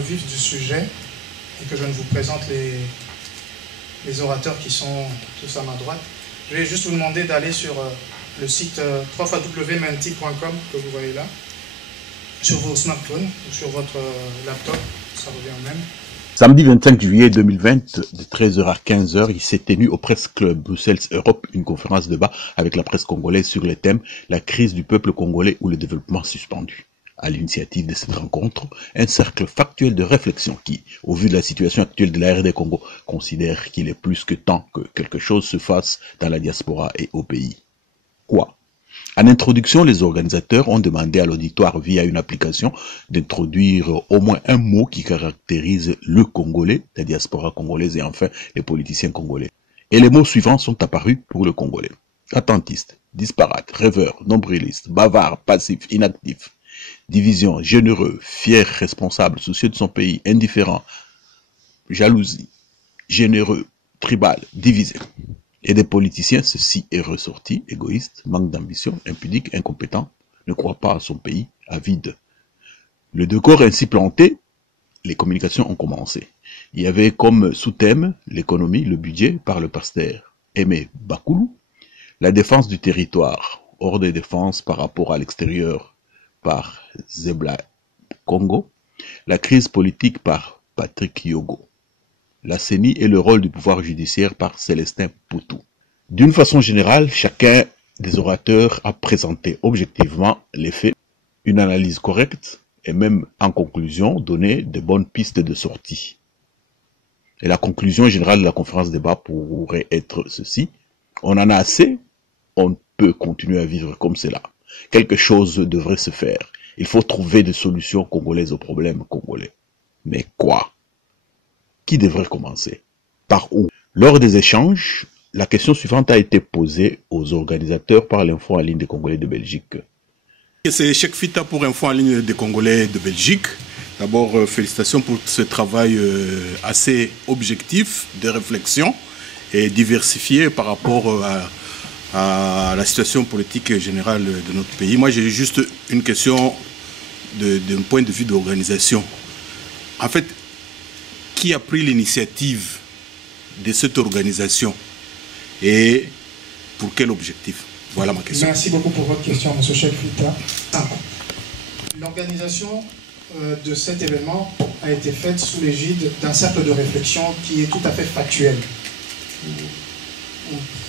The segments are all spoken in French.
le vif du sujet et que je ne vous présente les orateurs qui sont tous à ma droite, je vais juste vous demander d'aller sur le site www.menti.com que vous voyez là, sur vos smartphones ou sur votre laptop, ça revient au même. Samedi 25 juillet 2020, de 13h à 15h, il s'est tenu au Presse Club Bruxelles Europe une conférence de débat avec la presse congolaise sur le thème « La crise du peuple congolais ou le développement suspendu ». À l'initiative de cette rencontre, un cercle factuel de réflexion qui, au vu de la situation actuelle de la RD Congo, considère qu'il est plus que temps que quelque chose se fasse dans la diaspora et au pays. Quoi ? En introduction, les organisateurs ont demandé à l'auditoire via une application d'introduire au moins un mot qui caractérise le Congolais, la diaspora congolaise et enfin les politiciens congolais. Et les mots suivants sont apparus pour le Congolais. Attentiste, disparate, rêveur, nombriliste, bavard, passif, inactif. Division, généreux, fier, responsable, soucieux de son pays, indifférent, jalousie, généreux, tribal, divisé. Et des politiciens, ceci est ressorti, égoïste, manque d'ambition, impudique, incompétent, ne croit pas à son pays, avide. Le décor ainsi planté, les communications ont commencé. Il y avait comme sous-thème l'économie, le budget par le pasteur Aimé Bakoulou, la défense du territoire, hors des défenses par rapport à l'extérieur par Zebla Congo, la crise politique par Patrick Yogo, la CENI et le rôle du pouvoir judiciaire par Célestin Poutou. D'une façon générale, chacun des orateurs a présenté objectivement les faits, une analyse correcte et même en conclusion donné de bonnes pistes de sortie. Et la conclusion générale de la conférence débat pourrait être ceci: on en a assez, on peut continuer à vivre comme cela. Quelque chose devrait se faire. Il faut trouver des solutions congolaises aux problèmes congolais. Mais quoi? Qui devrait commencer? Par où? Lors des échanges, la question suivante a été posée aux organisateurs par l'Info en ligne des Congolais de Belgique. C'est Cheikh Fita pour Info en ligne des Congolais de Belgique. D'abord, félicitations pour ce travail assez objectif de réflexion et diversifié par rapport à la situation politique générale de notre pays. Moi, j'ai juste une question d'un point de vue d'organisation. En fait, qui a pris l'initiative de cette organisation et pour quel objectif? Voilà ma question. Merci beaucoup pour votre question, M. Cheikh Fita. L'organisation de cet événement a été faite sous l'égide d'un cercle de réflexion qui est tout à fait factuel.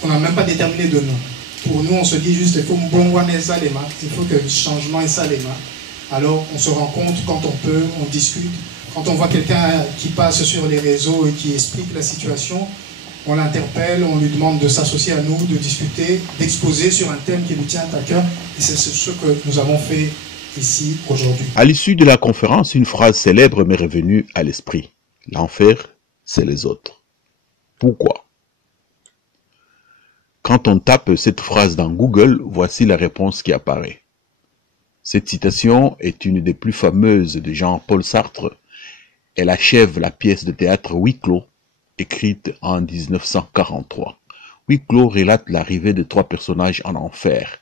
On n'a même pas déterminé de nom. Pour nous, on se dit juste il faut que le changement est salema. Alors, on se rencontre quand on peut, on discute. Quand on voit quelqu'un qui passe sur les réseaux et qui explique la situation, on l'interpelle, on lui demande de s'associer à nous, de discuter, d'exposer sur un thème qui nous tient à cœur. Et c'est ce que nous avons fait ici aujourd'hui. À l'issue de la conférence, une phrase célèbre m'est revenue à l'esprit. L'enfer, c'est les autres. Pourquoi? Quand on tape cette phrase dans Google, voici la réponse qui apparaît. Cette citation est une des plus fameuses de Jean-Paul Sartre. Elle achève la pièce de théâtre Huis clos, écrite en 1943. Huis clos relate l'arrivée de 3 personnages en enfer,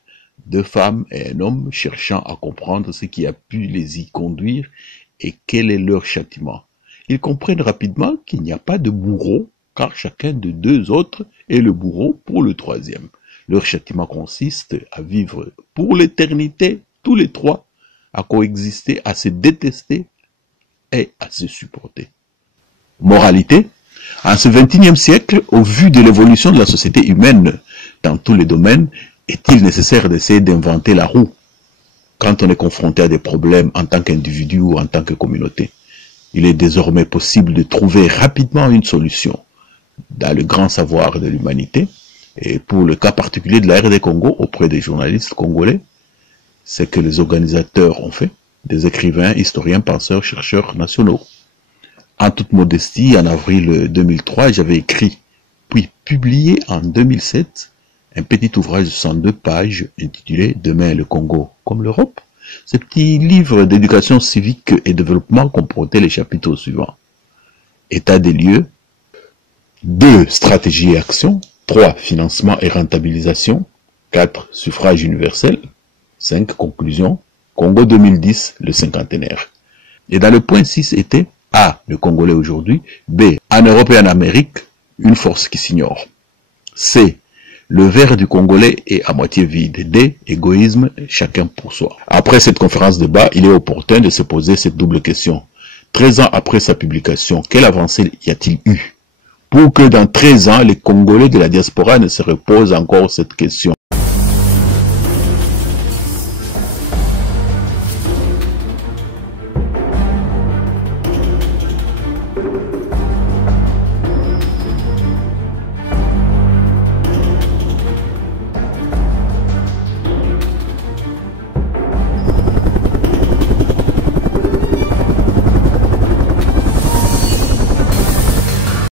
2 femmes et un homme cherchant à comprendre ce qui a pu les y conduire et quel est leur châtiment. Ils comprennent rapidement qu'il n'y a pas de bourreau, car chacun de 2 autres est le bourreau pour le 3e. Leur châtiment consiste à vivre pour l'éternité, tous les 3, à coexister, à se détester et à se supporter. Moralité: en ce XXIe siècle, au vu de l'évolution de la société humaine dans tous les domaines, est-il nécessaire d'essayer d'inventer la roue quand on est confronté à des problèmes en tant qu'individu ou en tant que communauté? Il est désormais possible de trouver rapidement une solution dans le grand savoir de l'humanité, et pour le cas particulier de la RD Congo auprès des journalistes congolais, c'est que les organisateurs ont fait, des écrivains, historiens, penseurs, chercheurs nationaux. En toute modestie, en avril 2003, j'avais écrit, puis publié en 2007, un petit ouvrage de 102 pages intitulé « Demain le Congo comme l'Europe ». Ce petit livre d'éducation civique et développement comportait les chapitres suivants. État des lieux, 2. Stratégie et action, 3. Financement et rentabilisation, 4. Suffrage universel, 5. Conclusion, Congo 2010, le cinquantenaire. Et dans le point 6 était A. Le Congolais aujourd'hui. B. En Europe et en Amérique, une force qui s'ignore. C. Le verre du Congolais est à moitié vide. D. Égoïsme, chacun pour soi. Après cette conférence de débat, il est opportun de se poser cette double question. 13 ans après sa publication, quelle avancée y a-t-il eu? Pour que dans 13 ans, les Congolais de la diaspora ne se reposent encore cette question.